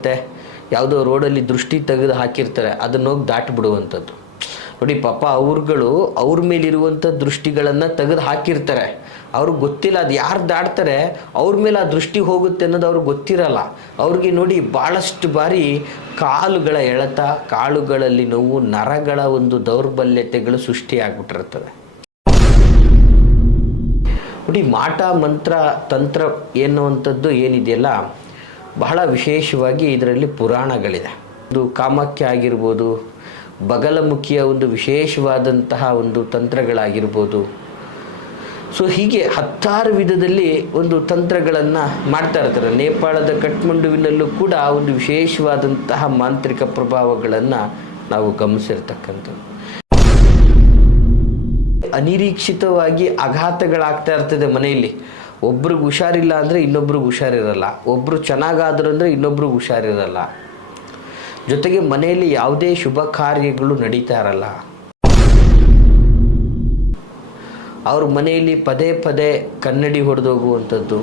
ಮತ್ತು ಯಾವುದೋ ರೋಡಲ್ಲಿ ದೃಷ್ಟಿ ತೆಗೆದು ಹಾಕಿರ್ತಾರೆ, ಅದನ್ನು ಹೋಗಿ ದಾಟಿಬಿಡುವಂಥದ್ದು. ನೋಡಿ ಪಾಪ ಅವ್ರ ಮೇಲಿರುವಂಥ ದೃಷ್ಟಿಗಳನ್ನು ತೆಗೆದು ಹಾಕಿರ್ತಾರೆ, ಅವ್ರಿಗೆ ಗೊತ್ತಿಲ್ಲ ಅದು ಯಾರು ದಾಟ್ತಾರೆ ಅವ್ರ ಮೇಲೆ ಆ ದೃಷ್ಟಿ ಹೋಗುತ್ತೆ ಅನ್ನೋದು ಅವ್ರಿಗೆ ಗೊತ್ತಿರಲ್ಲ. ಅವ್ರಿಗೆ ನೋಡಿ ಭಾಳಷ್ಟು ಬಾರಿ ಕಾಲುಗಳ ಎಳೆತ, ಕಾಲುಗಳಲ್ಲಿ ನೋವು, ನರಗಳ ಒಂದು ದೌರ್ಬಲ್ಯತೆಗಳು ಸೃಷ್ಟಿಯಾಗ್ಬಿಟ್ಟಿರ್ತದೆ. ನೋಡಿ ಮಾಟ ಮಂತ್ರ ತಂತ್ರ ಎನ್ನುವಂಥದ್ದು ಏನಿದೆಯಲ್ಲ, ಬಹಳ ವಿಶೇಷವಾಗಿ ಇದರಲ್ಲಿ ಪುರಾಣಗಳಿದೆ. ಒಂದು ಕಾಮಾಖ್ಯ ಆಗಿರ್ಬೋದು, ಬಗಲಮುಖಿಯ ಒಂದು ವಿಶೇಷವಾದಂತಹ ಒಂದು ತಂತ್ರಗಳಾಗಿರ್ಬೋದು. ಸೊ ಹೀಗೆ 10 ವಿಧದಲ್ಲಿ ಒಂದು ತಂತ್ರಗಳನ್ನು ಮಾಡ್ತಾ ಇರ್ತಾರೆ. ನೇಪಾಳದ ಕಠ್ಮಂಡುವಿನಲ್ಲೂ ಕೂಡ ಒಂದು ವಿಶೇಷವಾದಂತಹ ಮಾಂತ್ರಿಕ ಪ್ರಭಾವಗಳನ್ನು ನಾವು ಗಮನಿಸಿರ್ತಕ್ಕಂಥದ್ದು. ಅನಿರೀಕ್ಷಿತವಾಗಿ ಆಘಾತಗಳಾಗ್ತಾ ಇರ್ತದೆ ಮನೆಯಲ್ಲಿ. ಒಬ್ರಿಗೆ ಹುಷಾರಿಲ್ಲ ಅಂದರೆ ಇನ್ನೊಬ್ರಿಗೆ ಹುಷಾರಿರಲ್ಲ, ಒಬ್ಬರು ಚೆನ್ನಾಗಾದ್ರು ಅಂದರೆ ಇನ್ನೊಬ್ರಿಗೆ ಹುಷಾರಿರಲ್ಲ, ಜೊತೆಗೆ ಮನೆಯಲ್ಲಿ ಯಾವುದೇ ಶುಭ ಕಾರ್ಯಗಳು ನಡೀತಾ ಇರಲ್ಲ. ಅವ್ರ ಮನೆಯಲ್ಲಿ ಪದೇ ಪದೇ ಕನ್ನಡಿ ಹೊಡೆದೋಗುವಂಥದ್ದು,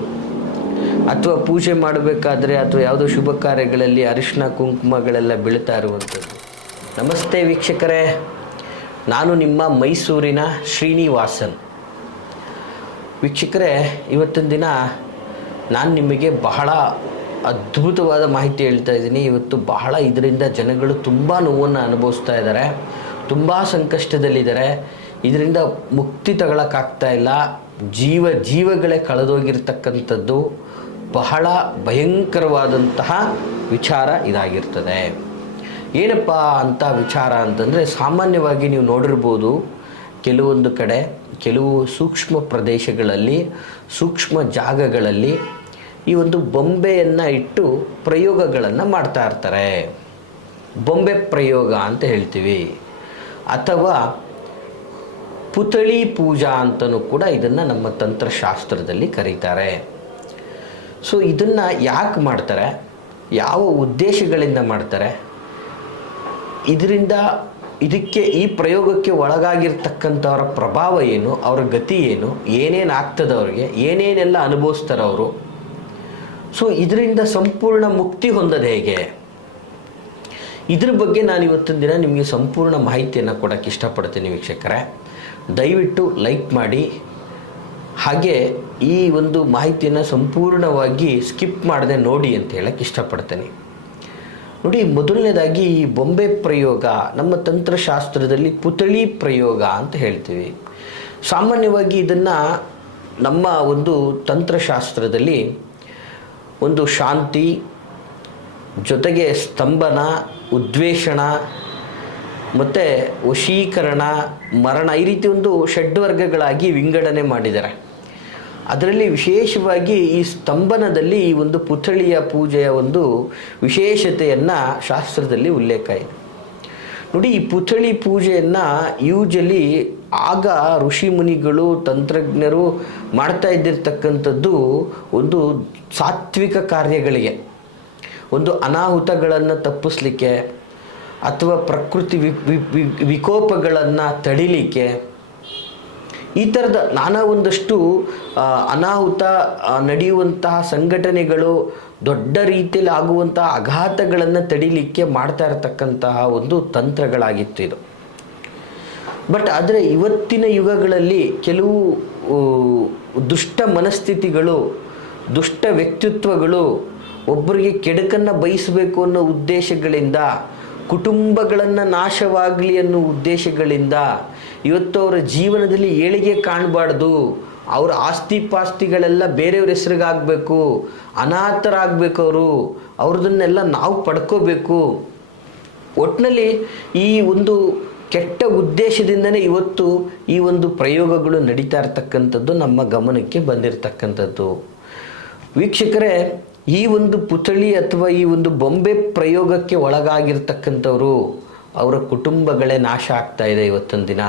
ಅಥವಾ ಪೂಜೆ ಮಾಡಬೇಕಾದ್ರೆ ಅಥವಾ ಯಾವುದೋ ಶುಭ ಕಾರ್ಯಗಳಲ್ಲಿ ಅರಿಶಿನ ಕುಂಕುಮಗಳೆಲ್ಲ ಬೀಳ್ತಾ ಇರುವಂಥದ್ದು. ನಮಸ್ತೆ ವೀಕ್ಷಕರೇ, ನಾನು ನಿಮ್ಮ ಮೈಸೂರಿನ ಶ್ರೀನಿವಾಸನ್. ವೀಕ್ಷಕರೇ, ಇವತ್ತಿನ ದಿನ ನಾನು ನಿಮಗೆ ಬಹಳ ಅದ್ಭುತವಾದ ಮಾಹಿತಿ ಹೇಳ್ತಾ ಇದ್ದೀನಿ. ಇವತ್ತು ಬಹಳ ಇದರಿಂದ ಜನಗಳು ತುಂಬ ನೋವನ್ನು ಅನುಭವಿಸ್ತಾ ಇದ್ದಾರೆ, ತುಂಬ ಸಂಕಷ್ಟದಲ್ಲಿದ್ದಾರೆ. ಇದರಿಂದ ಮುಕ್ತಿ ತಗೊಳಕ್ಕಾಗ್ತಾ ಇಲ್ಲ. ಜೀವಗಳೇ ಕಳೆದೋಗಿರ್ತಕ್ಕಂಥದ್ದು ಬಹಳ ಭಯಂಕರವಾದಂತಹ ವಿಚಾರ ಇದಾಗಿರ್ತದೆ. ಏನಪ್ಪ ಅಂತ ವಿಚಾರ ಅಂತಂದರೆ, ಸಾಮಾನ್ಯವಾಗಿ ನೀವು ನೋಡಿರ್ಬೋದು, ಕೆಲವೊಂದು ಕಡೆ ಕೆಲವು ಸೂಕ್ಷ್ಮ ಪ್ರದೇಶಗಳಲ್ಲಿ, ಸೂಕ್ಷ್ಮ ಜಾಗಗಳಲ್ಲಿ ಈ ಒಂದು ಬೊಂಬೆಯನ್ನು ಇಟ್ಟು ಪ್ರಯೋಗಗಳನ್ನು ಮಾಡ್ತಾ ಇರ್ತಾರೆ. ಬೊಂಬೆ ಪ್ರಯೋಗ ಅಂತ ಹೇಳ್ತೀವಿ, ಅಥವಾ ಪುತಳಿ ಪೂಜಾ ಅಂತಲೂ ಕೂಡ ಇದನ್ನು ನಮ್ಮ ತಂತ್ರಶಾಸ್ತ್ರದಲ್ಲಿ ಕರೀತಾರೆ. ಸೊ ಇದನ್ನು ಯಾಕೆ ಮಾಡ್ತಾರೆ, ಯಾವ ಉದ್ದೇಶಗಳಿಂದ ಮಾಡ್ತಾರೆ, ಇದಕ್ಕೆ ಈ ಪ್ರಯೋಗಕ್ಕೆ ಒಳಗಾಗಿರ್ತಕ್ಕಂಥವ್ರ ಪ್ರಭಾವ ಏನು, ಅವ್ರ ಗತಿ ಏನು, ಏನೇನು ಆಗ್ತದೆ ಅವ್ರಿಗೆ, ಏನೇನೆಲ್ಲ ಅನುಭವಿಸ್ತಾರೆ ಅವರು. ಸೊ ಇದರಿಂದ ಸಂಪೂರ್ಣ ಮುಕ್ತಿ ಹೊಂದೋದು ಹೇಗೆ, ಇದ್ರ ಬಗ್ಗೆ ನಾನು ಇವತ್ತಿನ ದಿನ ನಿಮಗೆ ಸಂಪೂರ್ಣ ಮಾಹಿತಿಯನ್ನು ಕೊಡೋಕ್ಕೆ ಇಷ್ಟಪಡ್ತೀನಿ. ವೀಕ್ಷಕರೇ, ದಯವಿಟ್ಟು ಲೈಕ್ ಮಾಡಿ, ಹಾಗೆ ಈ ಒಂದು ಮಾಹಿತಿಯನ್ನು ಸಂಪೂರ್ಣವಾಗಿ ಸ್ಕಿಪ್ ಮಾಡದೆ ನೋಡಿ ಅಂತ ಹೇಳಕ್ಕೆ ಇಷ್ಟಪಡ್ತೀನಿ. ನೋಡಿ, ಮೊದಲನೇದಾಗಿ ಈ ಬೊಂಬೆ ಪ್ರಯೋಗ ನಮ್ಮ ತಂತ್ರಶಾಸ್ತ್ರದಲ್ಲಿ ಪುತಳಿ ಪ್ರಯೋಗ ಅಂತ ಹೇಳ್ತೀವಿ. ಸಾಮಾನ್ಯವಾಗಿ ಇದನ್ನು ನಮ್ಮ ಒಂದು ತಂತ್ರಶಾಸ್ತ್ರದಲ್ಲಿ ಒಂದು ಶಾಂತಿ, ಜೊತೆಗೆ ಸ್ತಂಭನ, ಉದ್ವೇಷಣ ಮತ್ತು ವಶೀಕರಣ, ಮರಣ, ಈ ರೀತಿ ಒಂದು ಷಡ್ವರ್ಗಗಳಾಗಿ ವಿಂಗಡಣೆ ಮಾಡಿದ್ದಾರೆ. ಅದರಲ್ಲಿ ವಿಶೇಷವಾಗಿ ಈ ಸ್ತಂಭನದಲ್ಲಿ ಈ ಒಂದು ಪುತ್ಥಳಿಯ ಪೂಜೆಯ ಒಂದು ವಿಶೇಷತೆಯನ್ನು ಶಾಸ್ತ್ರದಲ್ಲಿ ಉಲ್ಲೇಖ ಇದೆ. ನೋಡಿ, ಈ ಪುತ್ಥಳಿ ಪೂಜೆಯನ್ನು ಯೂಜಲಿ ಆಗ ಋಷಿ ಮುನಿಗಳು, ತಂತ್ರಜ್ಞರು ಮಾಡ್ತಾ ಇದ್ದಿರ್ತಕ್ಕಂಥದ್ದು ಒಂದು ಸಾತ್ವಿಕ ಕಾರ್ಯಗಳಿಗೆ, ಒಂದು ಅನಾಹುತಗಳನ್ನು ತಪ್ಪಿಸ್ಲಿಕ್ಕೆ, ಅಥವಾ ಪ್ರಕೃತಿ ವಿಕೋಪಗಳನ್ನು ತಡಿಲಿಕ್ಕೆ, ಈ ಥರದ ನಾನಾ ಒಂದಷ್ಟು ಅನಾಹುತ ನಡೆಯುವಂತಹ ಸಂಘಟನೆಗಳು, ದೊಡ್ಡ ರೀತಿಯಲ್ಲಿ ಆಗುವಂತಹ ಆಘಾತಗಳನ್ನು ತಡಿಲಿಕ್ಕೆ ಮಾಡ್ತಾ ಇರತಕ್ಕಂತಹ ಒಂದು ತಂತ್ರಗಳಾಗಿತ್ತು ಇದು. ಬಟ್ ಆದರೆ ಇವತ್ತಿನ ಯುಗಗಳಲ್ಲಿ ಕೆಲವು ದುಷ್ಟ ಮನಸ್ಥಿತಿಗಳು, ದುಷ್ಟ ವ್ಯಕ್ತಿತ್ವಗಳು ಒಬ್ಬರಿಗೆ ಕೆಡುಕನ್ನು ಬಯಸಬೇಕು ಅನ್ನೋ ಉದ್ದೇಶಗಳಿಂದ, ಕುಟುಂಬಗಳನ್ನು ನಾಶವಾಗಲಿ ಅನ್ನೋ ಉದ್ದೇಶಗಳಿಂದ, ಇವತ್ತು ಅವರ ಜೀವನದಲ್ಲಿ ಏಳಿಗೆ ಕಾಣಬಾರ್ದು, ಅವರ ಆಸ್ತಿ ಪಾಸ್ತಿಗಳೆಲ್ಲ ಬೇರೆಯವ್ರ ಹೆಸರಿಗಾಗಬೇಕು, ಅನಾಥರಾಗಬೇಕು, ಅವ್ರದನ್ನೆಲ್ಲ ನಾವು ಪಡ್ಕೋಬೇಕು, ಒಟ್ಟಿನಲ್ಲಿ ಈ ಒಂದು ಕೆಟ್ಟ ಉದ್ದೇಶದಿಂದನೇ ಇವತ್ತು ಈ ಒಂದು ಪ್ರಯೋಗಗಳು ನಡೀತಾ ಇರ್ತಕ್ಕಂಥದ್ದು ನಮ್ಮ ಗಮನಕ್ಕೆ ಬಂದಿರತಕ್ಕಂಥದ್ದು. ವೀಕ್ಷಕರೇ, ಈ ಒಂದು ಪುತ್ಥಳಿ ಅಥವಾ ಈ ಒಂದು ಬೊಂಬೆ ಪ್ರಯೋಗಕ್ಕೆ ಒಳಗಾಗಿರ್ತಕ್ಕಂಥವರು, ಅವರ ಕುಟುಂಬಗಳೇ ನಾಶ ಆಗ್ತಾ ಇದೆ ಇವತ್ತಿನ ದಿನ.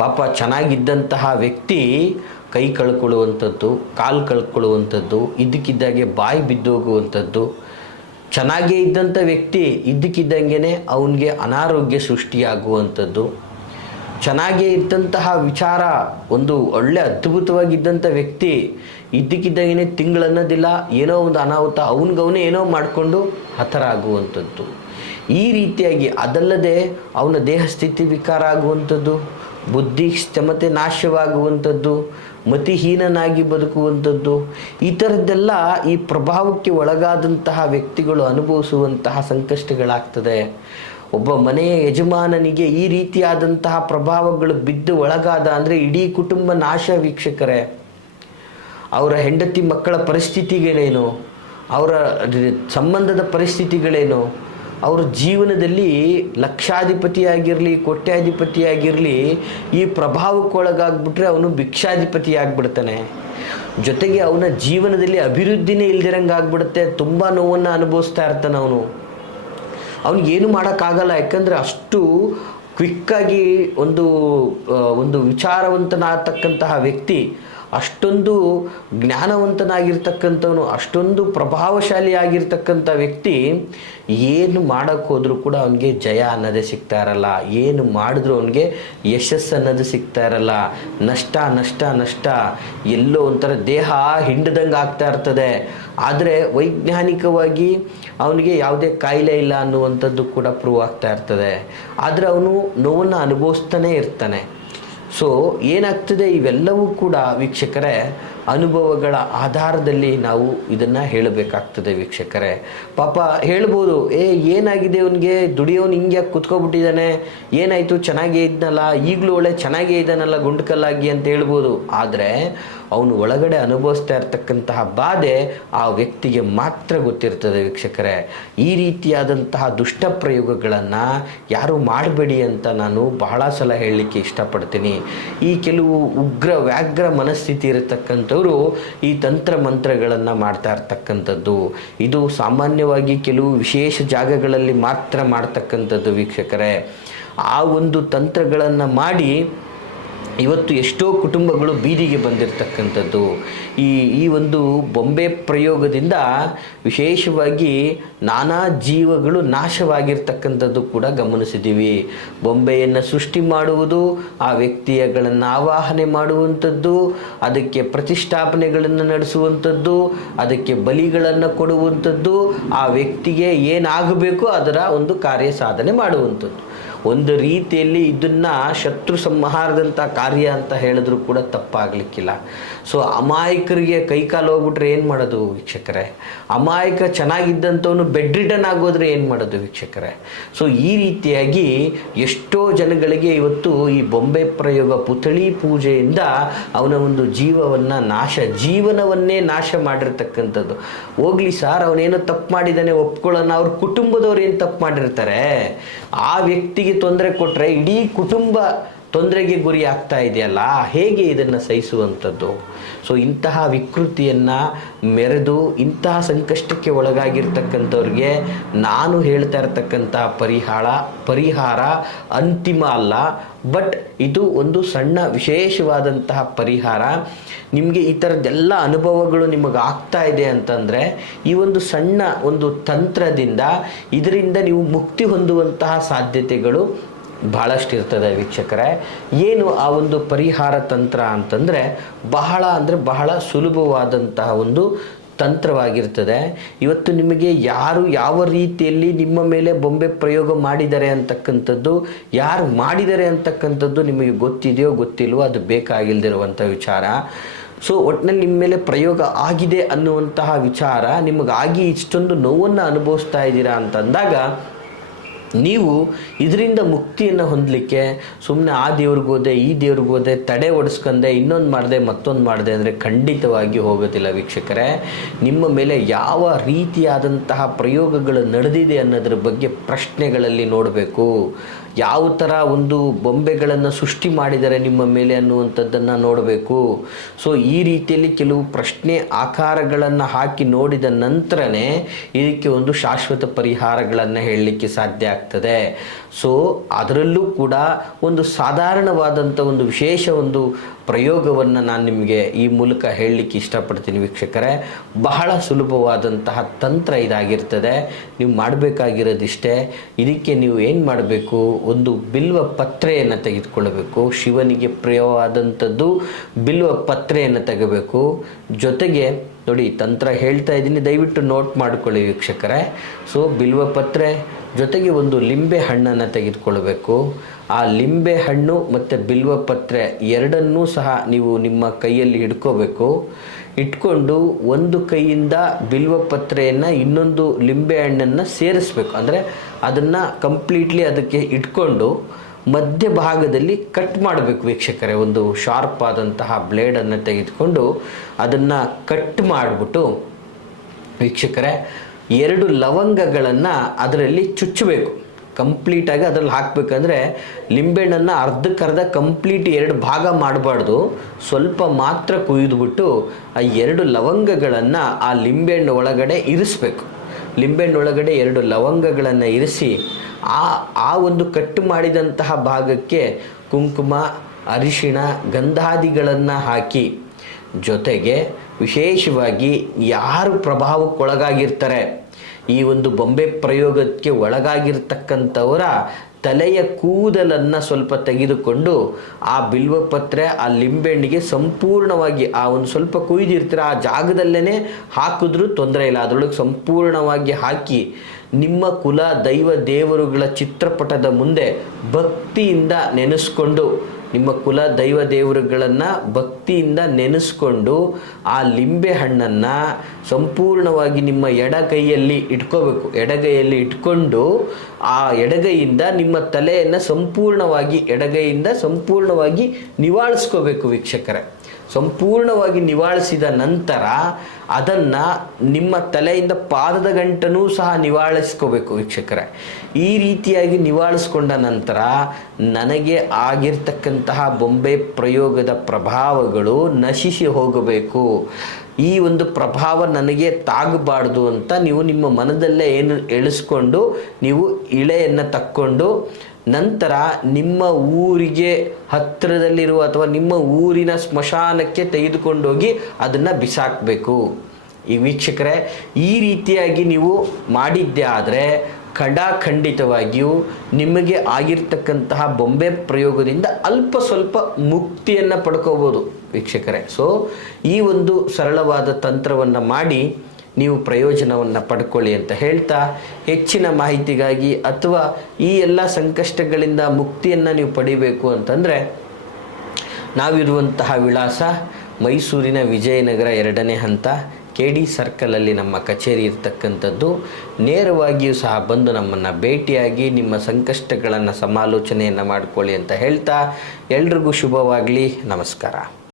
ಪಾಪ ಚೆನ್ನಾಗಿದ್ದಂತಹ ವ್ಯಕ್ತಿ ಕೈ ಕಳ್ಕೊಳ್ಳುವಂಥದ್ದು, ಕಾಲು ಕಳ್ಕೊಳ್ಳುವಂಥದ್ದು, ಇದ್ದಕ್ಕಿದ್ದಾಗೆ ಬಾಯಿ ಬಿದ್ದೋಗುವಂಥದ್ದು, ಚೆನ್ನಾಗೇ ಇದ್ದಂಥ ವ್ಯಕ್ತಿ ಇದ್ದಕ್ಕಿದ್ದಂಗೆ ಅವನಿಗೆ ಅನಾರೋಗ್ಯ ಸೃಷ್ಟಿಯಾಗುವಂಥದ್ದು, ಚೆನ್ನಾಗೇ ಇದ್ದಂತಹ ವಿಚಾರ, ಒಂದು ಒಳ್ಳೆ ಅದ್ಭುತವಾಗಿದ್ದಂಥ ವ್ಯಕ್ತಿ ಇದ್ದಕ್ಕಿದ್ದಾಗೇನೆ ತಿಂಗಳನ್ನೋದಿಲ್ಲ ಏನೋ ಒಂದು ಅನಾಹುತ ಅವನಿಗವನೇ ಏನೋ ಮಾಡಿಕೊಂಡು ಹತರ ಆಗುವಂಥದ್ದು. ಈ ರೀತಿಯಾಗಿ ಅದಲ್ಲದೆ ಅವನ ದೇಹ ಸ್ಥಿತಿ ವಿಕಾರ ಆಗುವಂಥದ್ದು, ಬುದ್ಧಿ ಕ್ಷಮತೆ ನಾಶವಾಗುವಂಥದ್ದು, ಮತಿಹೀನನಾಗಿ ಬದುಕುವಂಥದ್ದು, ಈ ಥರದ್ದೆಲ್ಲ ಈ ಪ್ರಭಾವಕ್ಕೆ ಒಳಗಾದಂತಹ ವ್ಯಕ್ತಿಗಳು ಅನುಭವಿಸುವಂತಹ ಸಂಕಷ್ಟಗಳಾಗ್ತದೆ. ಒಬ್ಬ ಮನೆಯ ಯಜಮಾನನಿಗೆ ಈ ರೀತಿಯಾದಂತಹ ಪ್ರಭಾವಗಳು ಬಿದ್ದು ಒಳಗಾದ ಅಂದರೆ ಇಡೀ ಕುಟುಂಬ ನಾಶ ವೀಕ್ಷಕರೇ. ಅವರ ಹೆಂಡತಿ ಮಕ್ಕಳ ಪರಿಸ್ಥಿತಿಗಳೇನು, ಅವರ ಸಂಬಂಧದ ಪರಿಸ್ಥಿತಿಗಳೇನು, ಅವ್ರ ಜೀವನದಲ್ಲಿ ಲಕ್ಷಾಧಿಪತಿಯಾಗಿರಲಿ ಕೋಟ್ಯಾಧಿಪತಿಯಾಗಿರಲಿ ಈ ಪ್ರಭಾವಕ್ಕೊಳಗಾಗ್ಬಿಟ್ರೆ ಅವನು ಭಿಕ್ಷಾಧಿಪತಿ ಆಗಿಬಿಡ್ತಾನೆ. ಜೊತೆಗೆ ಅವನ ಜೀವನದಲ್ಲಿ ಅಭಿವೃದ್ಧಿನೇ ಇಲ್ದಿರಂಗೆ ಆಗ್ಬಿಡುತ್ತೆ. ತುಂಬ ನೋವನ್ನು ಅನುಭವಿಸ್ತಾ ಇರ್ತಾನೆ ಅವನು. ಅವನಿಗೇನು ಮಾಡೋಕ್ಕಾಗಲ್ಲ, ಯಾಕಂದರೆ ಅಷ್ಟು ಕ್ವಿಕ್ಕಾಗಿ ಒಂದು ವಿಚಾರವಂತನಾಗತಕ್ಕಂತಹ ವ್ಯಕ್ತಿ, ಅಷ್ಟೊಂದು ಜ್ಞಾನವಂತನಾಗಿರ್ತಕ್ಕಂಥವನು, ಅಷ್ಟೊಂದು ಪ್ರಭಾವಶಾಲಿ ಆಗಿರ್ತಕ್ಕಂಥ ವ್ಯಕ್ತಿ ಏನು ಮಾಡೋಕ್ಕೆ ಹೋದರೂ ಕೂಡ ಅವನಿಗೆ ಜಯ ಅನ್ನೋದೇ ಸಿಗ್ತಾ ಇರಲ್ಲ. ಏನು ಮಾಡಿದ್ರು ಅವನಿಗೆ ಯಶಸ್ಸು ಅನ್ನೋದು ಸಿಗ್ತಾ ಇರಲ್ಲ. ನಷ್ಟ ನಷ್ಟ ನಷ್ಟ, ಎಲ್ಲೋ ಒಂಥರ ದೇಹ ಹಿಂಡ್ದಂಗೆ ಆಗ್ತಾ ಇರ್ತದೆ. ಆದರೆ ವೈಜ್ಞಾನಿಕವಾಗಿ ಅವನಿಗೆ ಯಾವುದೇ ಕಾಯಿಲೆ ಇಲ್ಲ ಅನ್ನುವಂಥದ್ದು ಕೂಡ ಪ್ರೂವ್ ಆಗ್ತಾ ಇರ್ತದೆ. ಆದರೆ ಅವನು ನೋವನ್ನು ಅನುಭವಿಸ್ತಾನೇ ಇರ್ತಾನೆ. ಸೊ ಏನಾಗ್ತದೆ, ಇವೆಲ್ಲವೂ ಕೂಡ ವೀಕ್ಷಕರೇ ಅನುಭವಗಳ ಆಧಾರದಲ್ಲಿ ನಾವು ಇದನ್ನು ಹೇಳಬೇಕಾಗ್ತದೆ ವೀಕ್ಷಕರೇ. ಪಾಪ ಹೇಳ್ಬೋದು, ಏನಾಗಿದೆ ಅವನಿಗೆ, ದುಡಿಯೋನು ಹಿಂಗೆ ಯಾಕೆ ಕುತ್ಕೊಬಿಟ್ಟಿದ್ದಾನೆ, ಏನಾಯಿತು ಚೆನ್ನಾಗೇ ಇದ್ನಲ್ಲ, ಈಗಲೂ ಒಳ್ಳೆ ಚೆನ್ನಾಗೇ ಇದ್ದಾನಲ್ಲ ಗುಂಡ್ಕಲ್ಲಾಗಿ ಅಂತ ಹೇಳ್ಬೋದು. ಆದರೆ ಅವನು ಒಳಗಡೆ ಅನುಭವಿಸ್ತಾ ಇರ್ತಕ್ಕಂತಹ ಬಾಧೆ ಆ ವ್ಯಕ್ತಿಗೆ ಮಾತ್ರ ಗೊತ್ತಿರ್ತದೆ ವೀಕ್ಷಕರೇ. ಈ ರೀತಿಯಾದಂತಹ ದುಷ್ಟ ಪ್ರಯೋಗಗಳನ್ನು ಯಾರು ಮಾಡಬೇಡಿ ಅಂತ ನಾನು ಬಹಳ ಸಲ ಹೇಳಲಿಕ್ಕೆ ಇಷ್ಟಪಡ್ತೀನಿ. ಈ ಕೆಲವು ವ್ಯಾಘ್ರ ಮನಸ್ಥಿತಿ ಇರತಕ್ಕಂಥವ್ರು ಈ ತಂತ್ರ ಮಂತ್ರಗಳನ್ನು ಮಾಡ್ತಾ ಇರ್ತಕ್ಕಂಥದ್ದು, ಇದು ಸಾಮಾನ್ಯವಾಗಿ ಕೆಲವು ವಿಶೇಷ ಜಾಗಗಳಲ್ಲಿ ಮಾತ್ರ ಮಾಡ್ತಕ್ಕಂಥದ್ದು ವೀಕ್ಷಕರೇ. ಆ ಒಂದು ತಂತ್ರಗಳನ್ನು ಮಾಡಿ ಇವತ್ತು ಎಷ್ಟೋ ಕುಟುಂಬಗಳು ಬೀದಿಗೆ ಬಂದಿರತಕ್ಕಂಥದ್ದು. ಈ ಒಂದು ಬೊಂಬೆ ಪ್ರಯೋಗದಿಂದ ವಿಶೇಷವಾಗಿ ನಾನಾ ಜೀವಗಳು ನಾಶವಾಗಿರ್ತಕ್ಕಂಥದ್ದು ಕೂಡ ಗಮನಿಸಿದ್ದೀವಿ. ಬೊಂಬೆಯನ್ನು ಸೃಷ್ಟಿ ಮಾಡುವುದು, ಆ ವ್ಯಕ್ತಿಗಳನ್ನು ಆವಾಹನೆ ಮಾಡುವಂಥದ್ದು, ಅದಕ್ಕೆ ಪ್ರತಿಷ್ಠಾಪನೆಗಳನ್ನು ನಡೆಸುವಂಥದ್ದು, ಅದಕ್ಕೆ ಬಲಿಗಳನ್ನು ಕೊಡುವಂಥದ್ದು, ಆ ವ್ಯಕ್ತಿಗೆ ಏನಾಗಬೇಕು ಅದರ ಒಂದು ಕಾರ್ಯ ಸಾಧನೆ ಮಾಡುವಂಥದ್ದು. ಒಂದು ರೀತಿಯಲ್ಲಿ ಇದನ್ನು ಶತ್ರು ಸಂಹಾರದಂಥ ಕಾರ್ಯ ಅಂತ ಹೇಳಿದ್ರು ಕೂಡ ತಪ್ಪಾಗಲಿಕ್ಕಿಲ್ಲ. ಸೊ ಅಮಾಯಕರಿಗೆ ಕೈಕಾಲು ಹೋಗ್ಬಿಟ್ರೆ ಏನು ಮಾಡೋದು ವೀಕ್ಷಕರೇ? ಅಮಾಯಕ ಚೆನ್ನಾಗಿದ್ದಂಥವನು ಬೆಡ್ ರಿಟರ್ನ್ ಆಗೋದ್ರೆ ಏನು ಮಾಡೋದು ವೀಕ್ಷಕರೇ? ಸೊ ಈ ರೀತಿಯಾಗಿ ಎಷ್ಟೋ ಜನಗಳಿಗೆ ಇವತ್ತು ಈ ಬೊಂಬೆ ಪ್ರಯೋಗ, ಪುತ್ಥಳಿ ಪೂಜೆಯಿಂದ ಅವನ ಒಂದು ಜೀವನವನ್ನೇ ನಾಶ ಮಾಡಿರ್ತಕ್ಕಂಥದ್ದು. ಹೋಗ್ಲಿ ಸರ್, ಅವನೇನೋ ತಪ್ಪು ಮಾಡಿದ್ದಾನೆ ಒಪ್ಕೊಳ್ಳೋಣ, ಅವ್ರ ಕುಟುಂಬದವ್ರು ಏನು ತಪ್ಪು ಮಾಡಿರ್ತಾರೆ? ಆ ವ್ಯಕ್ತಿಗೆ ತೊಂದರೆ ಕೊಟ್ಟರೆ ಇಡೀ ಕುಟುಂಬ ತೊಂದರೆಗೆ ಗುರಿ ಆಗ್ತಾ ಇದೆಯಲ್ಲ, ಹೇಗೆ ಇದನ್ನು ಸಹಿಸುವಂಥದ್ದು? ಸೊ ಇಂತಹ ವಿಕೃತಿಯನ್ನು ಮೆರೆದು ಇಂತಹ ಸಂಕಷ್ಟಕ್ಕೆ ಒಳಗಾಗಿರ್ತಕ್ಕಂಥವ್ರಿಗೆ ನಾನು ಹೇಳ್ತಾ ಇರ್ತಕ್ಕಂಥ ಪರಿಹಾರ ಅಂತಿಮ ಅಲ್ಲ, ಬಟ್ ಇದು ಒಂದು ಸಣ್ಣ ವಿಶೇಷವಾದಂತಹ ಪರಿಹಾರ. ನಿಮಗೆ ಈ ಥರದ್ದೆಲ್ಲ ಅನುಭವಗಳು ನಿಮಗೆ ಆಗ್ತಾ ಇದೆ ಅಂತಂದರೆ ಈ ಒಂದು ಸಣ್ಣ ಒಂದು ತಂತ್ರದಿಂದ ಇದರಿಂದ ನೀವು ಮುಕ್ತಿ ಹೊಂದುವಂತಹ ಸಾಧ್ಯತೆಗಳು ಬಹಳಷ್ಟು ಇರ್ತದೆ ವೀಕ್ಷಕರೇ. ಏನು ಆ ಒಂದು ಪರಿಹಾರ ತಂತ್ರ ಅಂತಂದರೆ ಬಹಳ ಸುಲಭವಾದಂತಹ ಒಂದು ತಂತ್ರವಾಗಿರ್ತದೆ. ಇವತ್ತು ನಿಮಗೆ ಯಾರು ಯಾವ ರೀತಿಯಲ್ಲಿ ನಿಮ್ಮ ಮೇಲೆ ಬೊಂಬೆ ಪ್ರಯೋಗ ಮಾಡಿದ್ದಾರೆ ಅಂತಕ್ಕಂಥದ್ದು, ಯಾರು ಮಾಡಿದ್ದಾರೆ ಅಂತಕ್ಕಂಥದ್ದು ನಿಮಗೆ ಗೊತ್ತಿದೆಯೋ ಗೊತ್ತಿಲ್ವೋ ಅದು ಬೇಕಾಗಿಲ್ದಿರುವಂಥ ವಿಚಾರ. ಸೊ ಒಟ್ಟಿನಲ್ಲಿ ನಿಮ್ಮ ಮೇಲೆ ಪ್ರಯೋಗ ಆಗಿದೆ ಅನ್ನುವಂತಹ ವಿಚಾರ ನಿಮಗಾಗಿ ಇಷ್ಟೊಂದು ನೋವನ್ನು ಅನುಭವಿಸ್ತಾ ಇದ್ದೀರಾ ಅಂತಂದಾಗ ನೀವು ಇದರಿಂದ ಮುಕ್ತಿಯನ್ನು ಹೊಂದಲಿಕ್ಕೆ ಸುಮ್ಮನೆ ಆ ದೇವ್ರಿಗೋದೆ ಈ ದೇವ್ರಿಗೋದೆ ತಡೆ ಒಡಿಸ್ಕೊಂಡೆ ಇನ್ನೊಂದು ಮಾಡಿದೆ ಮತ್ತೊಂದು ಮಾಡಿದೆ ಅಂದರೆ ಖಂಡಿತವಾಗಿ ಹೋಗೋದಿಲ್ಲ ವೀಕ್ಷಕರೇ. ನಿಮ್ಮ ಮೇಲೆ ಯಾವ ರೀತಿಯಾದಂತಹ ಪ್ರಯೋಗಗಳು ನಡೆದಿದೆ ಅನ್ನೋದ್ರ ಬಗ್ಗೆ ಪ್ರಶ್ನೆಗಳಲ್ಲಿ ನೋಡಬೇಕು. ಯಾವ ಥರ ಒಂದು ಬೊಂಬೆಗಳನ್ನು ಸೃಷ್ಟಿ ಮಾಡಿದ್ದಾರೆ ನಿಮ್ಮ ಮೇಲೆ ಅನ್ನುವಂಥದ್ದನ್ನು ನೋಡಬೇಕು. ಸೊ ಈ ರೀತಿಯಲ್ಲಿ ಕೆಲವು ಪ್ರಶ್ನೆ ಆಕಾರಗಳನ್ನು ಹಾಕಿ ನೋಡಿದ ನಂತರನೇ ಇದಕ್ಕೆ ಒಂದು ಶಾಶ್ವತ ಪರಿಹಾರಗಳನ್ನು ಹೇಳಲಿಕ್ಕೆ ಸಾಧ್ಯ ಆಗ್ತದೆ. ಸೊ ಅದರಲ್ಲೂ ಕೂಡ ಒಂದು ಸಾಧಾರಣವಾದಂಥ ಒಂದು ವಿಶೇಷ ಒಂದು ಪ್ರಯೋಗವನ್ನು ನಾನು ನಿಮಗೆ ಈ ಮೂಲಕ ಹೇಳಲಿಕ್ಕೆ ಇಷ್ಟಪಡ್ತೀನಿ ವೀಕ್ಷಕರೇ. ಬಹಳ ಸುಲಭವಾದಂತಹ ತಂತ್ರ ಇದಾಗಿರ್ತದೆ. ನೀವು ಮಾಡಬೇಕಾಗಿರೋದಿಷ್ಟೇ, ಇದಕ್ಕೆ ನೀವು ಏನು ಮಾಡಬೇಕು, ಒಂದು ಬಿಲ್ವ ಪತ್ರೆಯನ್ನು ತೆಗೆದುಕೊಳ್ಳಬೇಕು. ಶಿವನಿಗೆ ಪ್ರಿಯವಾದಂಥದ್ದು ಬಿಲ್ವ ಪತ್ರೆಯನ್ನು ತೆಗಬೇಕು. ಜೊತೆಗೆ ನೋಡಿ, ತಂತ್ರ ಹೇಳ್ತಾ ಇದ್ದೀನಿ, ದಯವಿಟ್ಟು ನೋಟ್ ಮಾಡ್ಕೊಳ್ಳಿ ವೀಕ್ಷಕರೇ. ಸೊ ಬಿಲ್ವ ಪತ್ರೆ ಜೊತೆಗೆ ಒಂದು ಲಿಂಬೆ ಹಣ್ಣನ್ನು ತೆಗೆದುಕೊಳ್ಬೇಕು. ಆ ಲಿಂಬೆ ಹಣ್ಣು ಮತ್ತು ಬಿಲ್ವ ಪತ್ರೆ ಎರಡನ್ನೂ ಸಹ ನೀವು ನಿಮ್ಮ ಕೈಯಲ್ಲಿ ಹಿಡ್ಕೋಬೇಕು. ಇಟ್ಕೊಂಡು ಒಂದು ಕೈಯಿಂದ ಬಿಲ್ವ ಪತ್ರೆಯನ್ನು ಇನ್ನೊಂದು ಲಿಂಬೆ ಹಣ್ಣನ್ನು ಸೇರಿಸ್ಬೇಕು. ಅಂದರೆ ಅದನ್ನು ಕಂಪ್ಲೀಟ್ಲಿ ಅದಕ್ಕೆ ಇಟ್ಕೊಂಡು ಮಧ್ಯಭಾಗದಲ್ಲಿ ಕಟ್ ಮಾಡಬೇಕು ವೀಕ್ಷಕರೇ. ಒಂದು ಶಾರ್ಪ್ ಆದಂತಹ ಬ್ಲೇಡನ್ನು ತೆಗೆದುಕೊಂಡು ಅದನ್ನು ಕಟ್ ಮಾಡಿಬಿಟ್ಟು ವೀಕ್ಷಕರೇ 2 ಲವಂಗಗಳನ್ನು ಅದರಲ್ಲಿ ಚುಚ್ಚಬೇಕು. ಕಂಪ್ಲೀಟಾಗಿ ಅದರಲ್ಲಿ ಹಾಕಬೇಕಂದ್ರೆ ಲಿಂಬೆಹಣ್ಣನ್ನು ಅರ್ಧಕ್ಕರ್ಧ ಕಂಪ್ಲೀಟ್ 2 ಭಾಗ ಮಾಡಬಾರ್ದು, ಸ್ವಲ್ಪ ಮಾತ್ರ ಕುಯ್ದುಬಿಟ್ಟು ಆ 2 ಲವಂಗಗಳನ್ನು ಆ ಲಿಂಬೆಹಣ್ಣು ಒಳಗಡೆ ಇರಿಸ್ಬೇಕು. ಲಿಂಬೆಹಣ್ಣು ಒಳಗಡೆ 2 ಲವಂಗಗಳನ್ನು ಇರಿಸಿ ಆ ಒಂದು ಕಟ್ಟು ಮಾಡಿದಂತಹ ಭಾಗಕ್ಕೆ ಕುಂಕುಮ, ಅರಿಶಿಣ, ಗಂಧಾದಿಗಳನ್ನು ಹಾಕಿ, ಜೊತೆಗೆ ವಿಶೇಷವಾಗಿ ಯಾರು ಪ್ರಭಾವಕ್ಕೊಳಗಾಗಿರ್ತಾರೆ, ಈ ಒಂದು ಬೊಂಬೆ ಪ್ರಯೋಗಕ್ಕೆ ಒಳಗಾಗಿರ್ತಕ್ಕಂಥವರ ತಲೆಯ ಕೂದಲನ್ನು ಸ್ವಲ್ಪ ತೆಗೆದುಕೊಂಡು ಆ ಬಿಲ್ವಪತ್ರೆ ಆ ಲಿಂಬೆಹಣ್ಣಿಗೆ ಸಂಪೂರ್ಣವಾಗಿ ಆ ಒಂದು ಸ್ವಲ್ಪ ಕುಯ್ದಿರ್ತೀರ ಆ ಜಾಗದಲ್ಲೇ ಹಾಕಿದ್ರೂ ತೊಂದರೆ ಇಲ್ಲ, ಅದರೊಳಗೆ ಸಂಪೂರ್ಣವಾಗಿ ಹಾಕಿ ನಿಮ್ಮ ಕುಲ ದೈವ ದೇವರುಗಳ ಚಿತ್ರಪಟದ ಮುಂದೆ ಭಕ್ತಿಯಿಂದ ನೆನೆಸ್ಕೊಂಡು, ನಿಮ್ಮ ಕುಲ ದೈವ ದೇವರುಗಳನ್ನು ಭಕ್ತಿಯಿಂದ ನೆನೆಸ್ಕೊಂಡು ಆ ಲಿಂಬೆ ಹಣ್ಣನ್ನು ಸಂಪೂರ್ಣವಾಗಿ ನಿಮ್ಮ ಎಡಗೈಯಲ್ಲಿ ಇಟ್ಕೋಬೇಕು. ಎಡಗೈಯಲ್ಲಿ ಇಟ್ಕೊಂಡು ಆ ಎಡಗೈಯಿಂದ ನಿಮ್ಮ ತಲೆಯನ್ನು ಎಡಗೈಯಿಂದ ಸಂಪೂರ್ಣವಾಗಿ ನಿವಾಳಿಸ್ಕೋಬೇಕು ವೀಕ್ಷಕರೇ. ಸಂಪೂರ್ಣವಾಗಿ ನಿವಾಳಿಸಿದ ನಂತರ ಅದನ್ನು ನಿಮ್ಮ ತಲೆಯಿಂದ ಪಾದದ ಗಂಟನೂ ಸಹ ನಿವಾಳಿಸ್ಕೋಬೇಕು ವೀಕ್ಷಕರೇ. ಈ ರೀತಿಯಾಗಿ ನಿವಾಳಿಸ್ಕೊಂಡ ನಂತರ ನನಗೆ ಆಗಿರ್ತಕ್ಕಂತಹ ಬೊಂಬೆ ಪ್ರಯೋಗದ ಪ್ರಭಾವಗಳು ನಶಿಸಿ ಹೋಗಬೇಕು, ಈ ಒಂದು ಪ್ರಭಾವ ನನಗೆ ತಾಗಬಾರ್ದು ಅಂತ ನೀವು ನಿಮ್ಮ ಮನದಲ್ಲೇ ಎಳಿಸ್ಕೊಂಡು ನೀವು ಇಳೆಯನ್ನು ತಕ್ಕೊಂಡು ನಂತರ ನಿಮ್ಮ ಊರಿಗೆ ಹತ್ತಿರದಲ್ಲಿರುವ ಅಥವಾ ನಿಮ್ಮ ಊರಿನ ಸ್ಮಶಾನಕ್ಕೆ ತೆಗೆದುಕೊಂಡೋಗಿ ಅದನ್ನು ಬಿಸಾಕಬೇಕು. ಈ ವೀಕ್ಷಕರೇ, ಈ ರೀತಿಯಾಗಿ ನೀವು ಮಾಡಿದ್ದೇ ಆದರೆ ಖಂಡಿತವಾಗಿಯೂ ನಿಮಗೆ ಆಗಿರ್ತಕ್ಕಂತಹ ಬೊಂಬೆ ಪ್ರಯೋಗದಿಂದ ಅಲ್ಪ ಸ್ವಲ್ಪ ಮುಕ್ತಿಯನ್ನು ಪಡ್ಕೋಬೋದು ವೀಕ್ಷಕರೇ. ಸೊ ಈ ಒಂದು ಸರಳವಾದ ತಂತ್ರವನ್ನು ಮಾಡಿ ನೀವು ಪ್ರಯೋಜನವನ್ನು ಪಡ್ಕೊಳ್ಳಿ ಅಂತ ಹೇಳ್ತಾ, ಹೆಚ್ಚಿನ ಮಾಹಿತಿಗಾಗಿ ಅಥವಾ ಈ ಎಲ್ಲ ಸಂಕಷ್ಟಗಳಿಂದ ಮುಕ್ತಿಯನ್ನು ನೀವು ಪಡಿಬೇಕು ಅಂತಂದರೆ ನಾವಿರುವಂತಹ ವಿಳಾಸ ಮೈಸೂರಿನ ವಿಜಯನಗರ 2ನೇ ಹಂತ KD ಸರ್ಕಲಲ್ಲಿ ನಮ್ಮ ಕಚೇರಿ ಇರ್ತಕ್ಕಂಥದ್ದು. ನೇರವಾಗಿಯೂ ಸಹ ಬಂದು ನಮ್ಮನ್ನು ಭೇಟಿಯಾಗಿ ನಿಮ್ಮ ಸಂಕಷ್ಟಗಳನ್ನು ಸಮಾಲೋಚನೆಯನ್ನು ಮಾಡಿಕೊಳ್ಳಿ ಅಂತ ಹೇಳ್ತಾ ಎಲ್ರಿಗೂ ಶುಭವಾಗಲಿ. ನಮಸ್ಕಾರ.